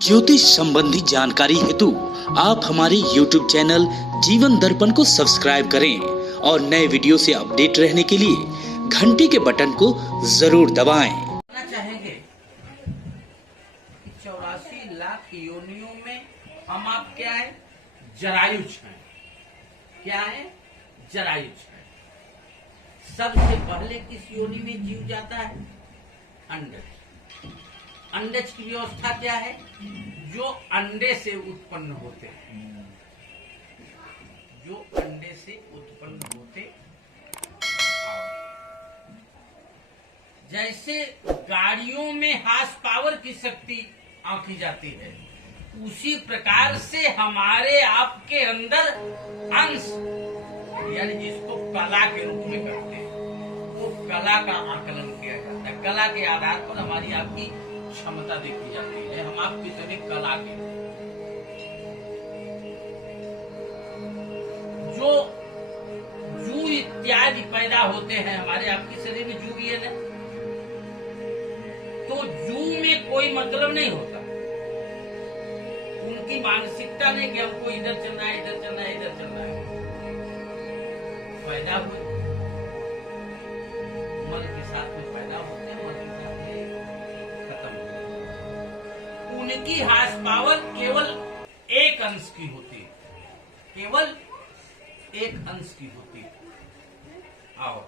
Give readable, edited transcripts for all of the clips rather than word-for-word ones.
ज्योतिष संबंधी जानकारी हेतु आप हमारे YouTube चैनल जीवन दर्पण को सब्सक्राइब करें और नए वीडियो से अपडेट रहने के लिए घंटी के बटन को जरूर दबाएं। चाहेंगे 84 लाख योनियों में हम आप क्या है, जरायुज हैं। क्या है? जरायुज है। सबसे पहले किस योनि में जीव जाता है? अंडज। अंडज की व्यवस्था क्या है? जो अंडे से उत्पन्न होते हैं, जो अंडे से उत्पन्न होते। जैसे गाड़ियों में हार्स पावर की शक्ति आंकी जाती है, उसी प्रकार से हमारे आपके अंदर अंश, यानी जिसको कला के रूप में करते हैं, वो कला का आकलन किया जाता है। कला के आधार पर हमारी आपकी क्षमता देखी जाती है। हम आप कितने कला के, जो जू इत्यादि पैदा होते हैं हमारे आपके शरीर में, जू भी है ना, तो जू में कोई मतलब नहीं होता। उनकी मानसिकता नहीं कि हमको इधर चलना है, इधर चलना है, इधर चलना है। पैदा हुए मन के साथ में पैदा होते हैं, मन के साथ में खत्म होते हैं। उनकी हार्स पावर केवल एक अंश की होती है, केवल एक अंश की होती है। आओ,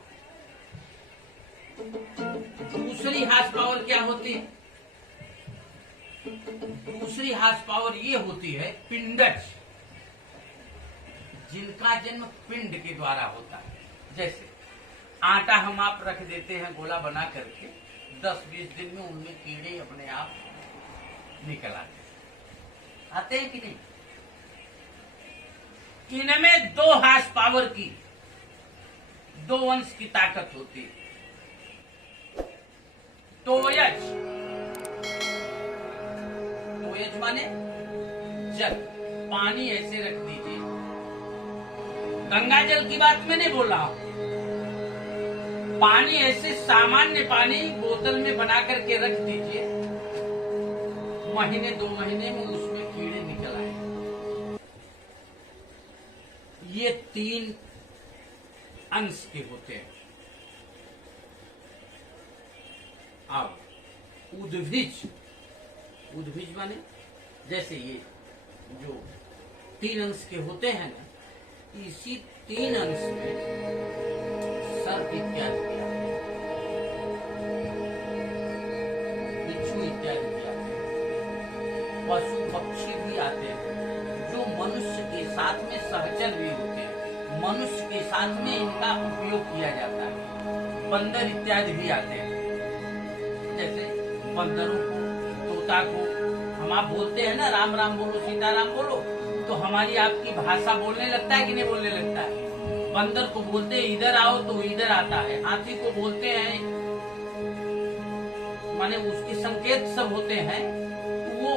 दूसरी हार्स पावर क्या होती है? दूसरी हार्स पावर ये होती है पिंडज, जिनका जन्म पिंड के द्वारा होता है। जैसे आटा हम आप रख देते हैं गोला बना करके, 10-20 दिन में उनमें कीड़े अपने आप निकल आते हैं कि नहीं? इनमें 2 हार्स पावर की, 2 अंश की ताकत होती है। टोयज, टोयज माने जल, पानी ऐसे रख दीजिए। गंगा जल की बात मैं नहीं बोल रहा हूं। पानी ऐसे सामान्य पानी बोतल में बना करके रख दीजिए, महीने 2 महीने में उसमें कीड़े निकल आए। ये 3 अंश के होते हैं। अब उद्भिज, उद्भिज माने जैसे ये जो 3 अंश के होते हैं ना, इसी 3 अंश में सर्प इत्यादि भी आते हैं, बिच्छू इत्यादि भी आते हैं, पशु पक्षी भी आते हैं, जो मनुष्य के साथ में सहचर भी होते हैं, मनुष्य के साथ में इनका उपयोग किया जाता है। बंदर इत्यादि भी आते हैं। जैसे बंदरों को, तोता को हम आप बोलते हैं ना, राम राम बोलो, सीताराम बोलो, तो हमारी आपकी भाषा बोलने लगता है कि नहीं बोलने लगता है? बंदर को बोलते हैं इधर आओ तो इधर आता है। हाथी को बोलते हैं, माने उसके संकेत सब होते हैं, तो वो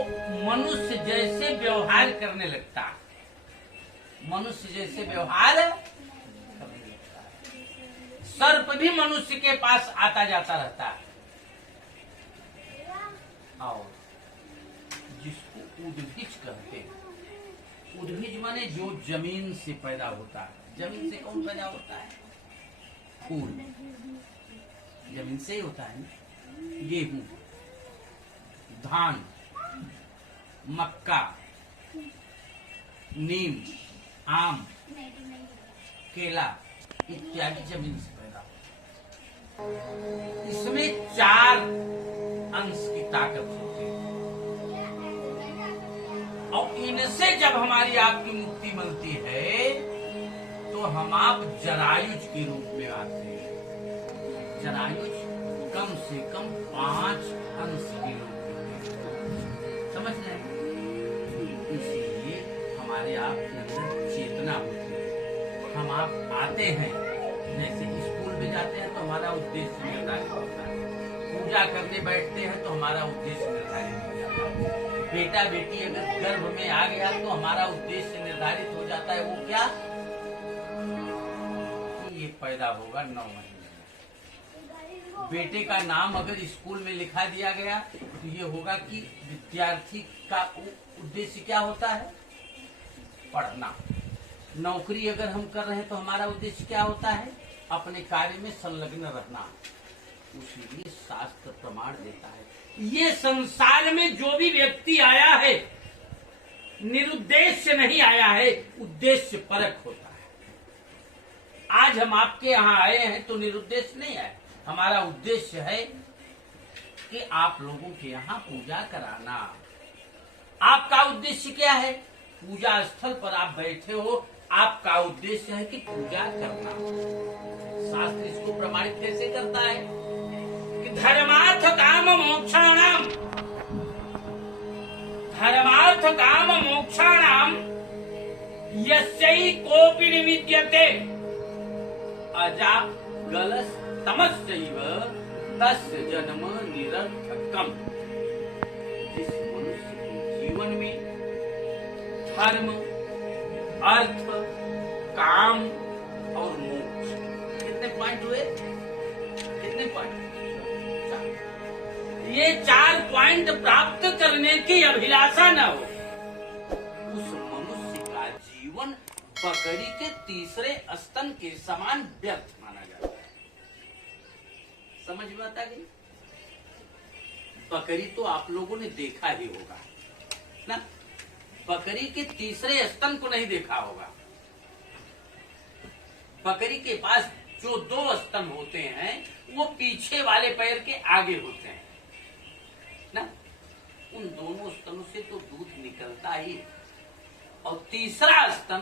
मनुष्य जैसे व्यवहार करने लगता है, मनुष्य जैसे व्यवहार करने लगता है। सर्प भी मनुष्य के पास आता जाता रहता है। और जिसको उद्भिज कहते हैं, उद्भिज माने जो जमीन से पैदा होता है। जमीन से कौन पैदा होता है? फूल जमीन से ही होता है ना। गेहूं, धान, मक्का, नीम, आम, केला इत्यादि जमीन से पैदा होता है। इसमें 4 अंश की ताकत होती है, और इनसे जब हमारी आपकी मुक्ति मिलती है तो हम आप जरायुज के रूप में आते हैं। जरायुज कम से कम 5 अंश के रूप में, समझ रहे हैं? इसलिए हमारे आपके अंदर चेतना होती है। हम आप आते हैं, जैसे स्कूल में जाते हैं तो हमारा उद्देश्य निर्धारित होता है, पूजा करने बैठते हैं तो हमारा उद्देश्य निर्धारित हो जाता है। बेटा बेटी अगर गर्भ में आ गया तो हमारा उद्देश्य निर्धारित हो जाता है। वो क्या? ये पैदा होगा 9 महीने में, बेटे का नाम अगर स्कूल में लिखा दिया गया तो ये होगा कि विद्यार्थी का उद्देश्य क्या होता है? पढ़ना। नौकरी अगर हम कर रहे हैं तो हमारा उद्देश्य क्या होता है? अपने कार्य में संलग्न रहना। उसलिए शास्त्र प्रमाण देता है ये संसार में जो भी व्यक्ति आया है निरुद्देश्य नहीं आया है, उद्देश्य परक होता है। आज हम आपके यहाँ आए हैं तो निरुद्देश्य नहीं आए, हमारा उद्देश्य है कि आप लोगों के यहाँ पूजा कराना। आपका उद्देश्य क्या है? पूजा स्थल पर आप बैठे हो, आपका उद्देश्य है कि पूजा करना। शास्त्र इसको प्रमाणित कैसे करता है कि धर्मार्थ काम मोक्षाणाम, धर्मार्थ काम मोक्षाणाम यस्यै कोपि निविद्यते अजा गलस तमस्यैव तस्य जन्म निरर्थकम्। जिस मनुष्य के जीवन में धर्म, अर्थ, काम और मोक्ष, कितने पॉइंट हुए? कितने पॉइंट? ये 4 पॉइंट प्राप्त करने की अभिलाषा न हो, उस मनुष्य का जीवन बकरी के तीसरे स्तन के समान व्यर्थ माना जाता है। समझ में आता गई? बकरी तो आप लोगों ने देखा ही होगा ना, बकरी के तीसरे स्तन को नहीं देखा होगा। बकरी के पास जो 2 स्तन होते हैं वो पीछे वाले पैर के आगे होते हैं ना, उन दोनों स्तनों से तो दूध निकलता ही, और तीसरा स्तन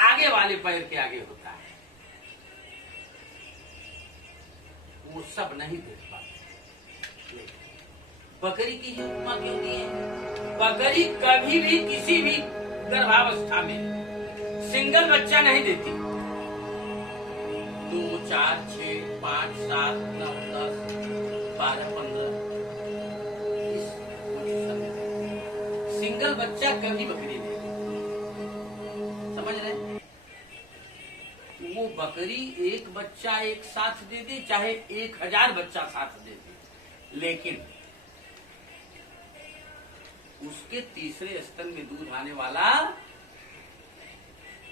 आगे वाले पैर के आगे होता है, वो सब नहीं देख पाते। बकरी की ही उपमा क्यों दी है? बकरी कभी भी किसी भी गर्भावस्था में सिंगल बच्चा नहीं देती। 2, 4, 6, 5, 7, 9, 10, 12, 15 इस पोजीशन में सिंगल बच्चा कभी बकरी नहीं देती। समझ रहे? वो बकरी एक बच्चा एक साथ दे दे, चाहे 1000 बच्चा साथ दे दे, लेकिन उसके तीसरे स्तन में दूध आने वाला,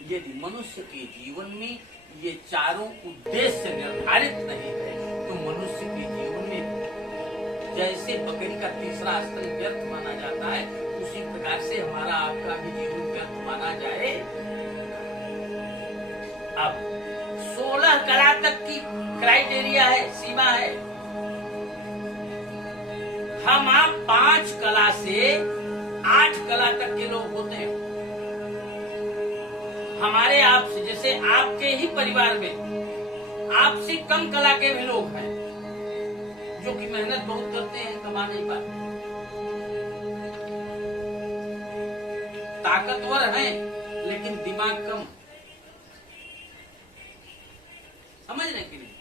यदि मनुष्य के जीवन में ये चारों उद्देश्य निर्धारित नहीं है तो मनुष्य के जीवन में जैसे बकरी का तीसरा स्तन व्यर्थ माना जाता है, उसी प्रकार से हमारा आपका भी जीवन व्यर्थ माना जाए। अब 16 कला तक की क्राइटेरिया है, सीमा है। हम आप 5 कला से 8 कला तक के लोग होते हैं। हमारे आपसे, जैसे आपके ही परिवार में आपसे कम कला के भी लोग हैं जो कि मेहनत बहुत करते हैं, कमा नहीं पाते, ताकतवर हैं लेकिन दिमाग कम। समझ रहे कि नहीं?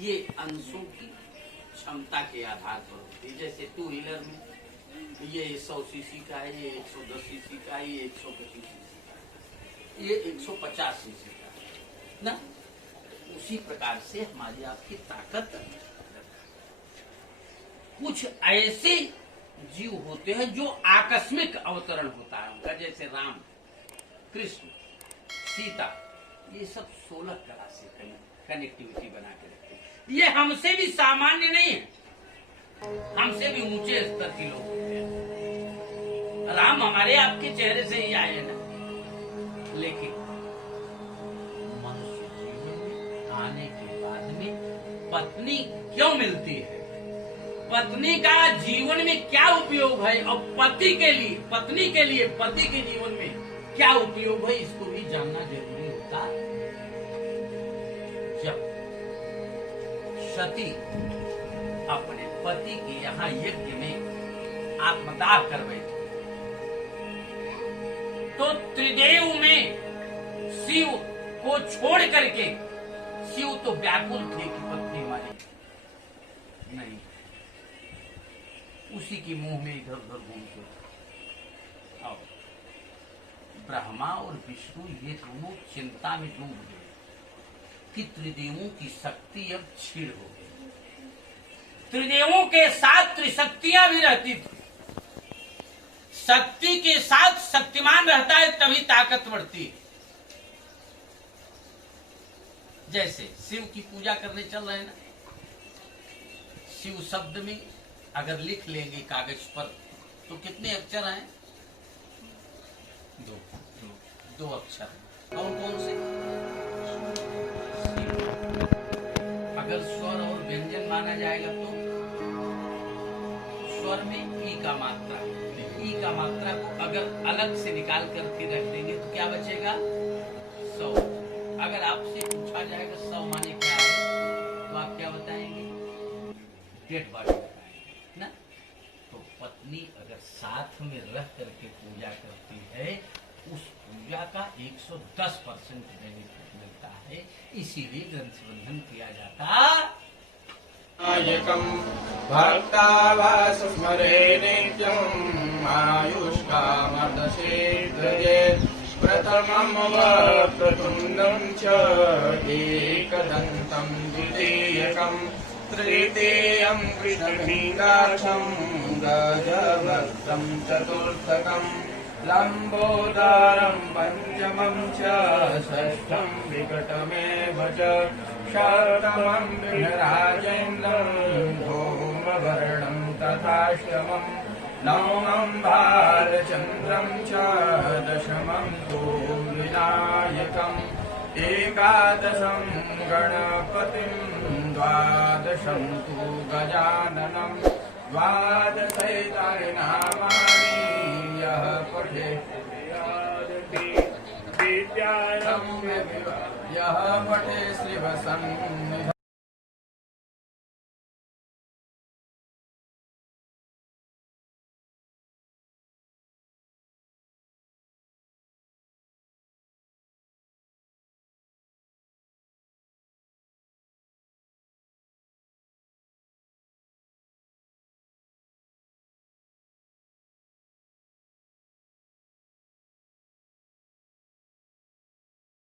ये अंशों की क्षमता के आधार पर होती है। जैसे 2 व्हीलर में ये 100 सीसी का है, ये 110 सीसी का है, ये 125 सीसी का है, ये 150 सीसी का है ना। उसी प्रकार से हमारी आपकी ताकत, कुछ ऐसे जीव होते हैं जो आकस्मिक अवतरण होता है उनका, जैसे राम, कृष्ण, सीता, ये सब 16 कला से कनेक्टिविटी बना के रखते हैं। ये हमसे भी सामान्य नहीं है, हमसे भी ऊंचे स्तर के लोग होते हैं। राम हमारे आपके चेहरे से ही आए ना, लेकिन मनुष्य जीवन में आने के बाद में पत्नी क्यों मिलती है, पत्नी का जीवन में क्या उपयोग है, और पति के लिए, पत्नी के लिए पति के जीवन में क्या उपयोग है, इसको भी जानना जरूरी होता है। जब सती अपने पति के यहाँ यज्ञ में आत्मदाह कर बैठे तो त्रिदेव में शिव को छोड़ करके, शिव तो व्याकुल थे कि पत्नी मारी नहीं, उसी की मुंह में इधर उधर घूमते। और ब्रह्मा और विष्णु ये दोनों चिंता में डूब गए कि त्रिदेवों की शक्ति अब छीड़ हो गई। त्रिदेवों के साथ त्रिशक्तियां भी रहती थी। शक्ति के साथ शक्तिमान रहता है तभी ताकत बढ़ती है। जैसे शिव की पूजा करने चल रहे हैं ना, शिव शब्द में अगर लिख लेंगे कागज पर तो कितने अक्षर हैं? दो अक्षर। कौन कौन से? अगर स्वर और व्यंजन माना जाएगा तो स्वर में ई का मात्रा, ई का मात्रा को अगर अलग से निकाल करके रख देंगे तो क्या बचेगा? 100। अगर आपसे पूछा जाएगा 100 माने क्या है तो आप क्या बताएंगे? डेड बॉडी बताएंगे ना। तो पत्नी अगर साथ में रह करके पूजा करती है, उस पूजा का 110% बेनिफिट मिलता है। इसीलिए ग्रंथ बंधन किया जाता। भक्तावास स्मरे नित्यम् आयुष्कामर्दशेद्रयेत् प्रथमं वक्रतुण्डं च एकदन्तं द्वितीयकं तृतीयं कृष्णलिङ्गाक्षं गजवक्त्रं चतुर्थकम् लम्बोदरं पंचमं च षष्ठं विकटमेव च सप्तमं विघ्नराजेन्द्रं धूम्रवर्णं तथाष्टमं नवमं भालचन्द्रं च दशमं तु विनायकम् एकादशं गणपतिं द्वादशं तु गजाननं द्वादशैतानि नामानि यः पठे विद्यारम्भे यः पठे श्रीवसन्